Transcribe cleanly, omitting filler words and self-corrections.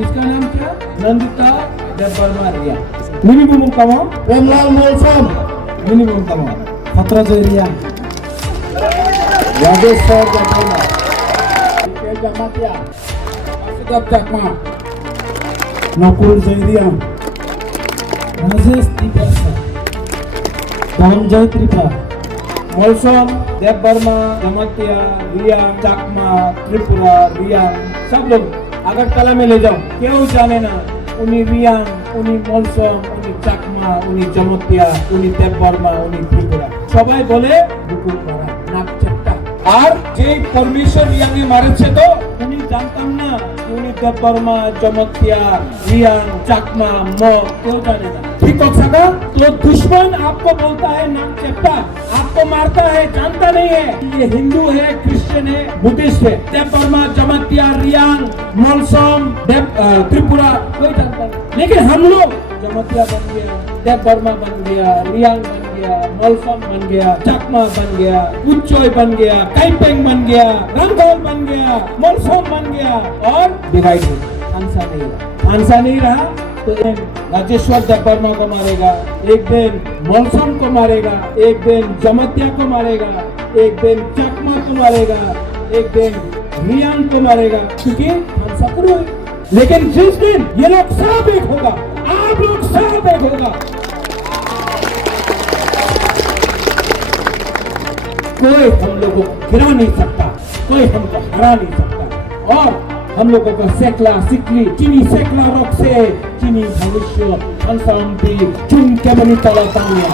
इसका नाम क्या? नंदिता देवबर्मा रिया। मिनिमम कमाओ प्रेमलाल मोलसम, मिनिमम कमाओ खतरा रिया। राजेश्वर देवबर्मा, जमातिया, असदब चकमा, नकुल जयरिया, राजेश त्रिपाठी, धनंजय त्रिपाठी, मोलसम, देवबर्मा, जमातिया, रिया, चाकमा, त्रिपुरा, रिया, सब लोग अगरतला में ले जाओ, क्यों जाने ना उन्हीं रिया, उन्हीं मोलसम, उन्हीं चाकमा, उन्हीं जमातिया, उन्हीं देवबर्मा, उन्हीं त्रिपुरा, সবাই বলে বুকুল করা নাক চেপ্টা। আর যে পরমেশ্বর রিয়াকে মারছে তো উনি জানতাম না উনি দেববর্মা, জমাতিয়া, रिया, चाकमा, मो क्यों जाने ना। ठीक हो सका तो दुश्मन आपको बोलता है नाक चेप्टा, आपको मारता है, जानता नहीं है ये हिंदू है, क्रिश्चियन है, बुद्धिस्ट है। देवबर्मा, जमातिया, रिया, मोलसम, त्रिपुरा कोई जानता नहीं, लेकिन हम लोग जमातिया बन गया, देवबर्मा बन गया, रिया बन गया, मोलसम बन गया, चाकमा बन गया, उच्चोय बन गया, काइपेंग बन गया, रंगोल बन गया, मोलसम बन गया और डिवाइड हो गया। फांसा नहीं रहा तो एक राजेश्वर देवबर्मा को मारेगा, एक दिन मोलसम को मारेगा, एक दिन जमातिया को मारेगा, एक दिन चाकमा को मारेगा, एक दिन रियांग को मारेगा, क्योंकि फांसा करो। लेकिन जिस दिन ये लोग सब एक होगा, आप लोग सब एक होगा, कोई हम लोगों को गिरा नहीं सकता, कोई हमको हरा नहीं सकता। और हम लोगों को सेकला सिकली चीनी सेकला रोक से चीनी भविष्य अंसाम भी चुन के बनी चलाता हूँ।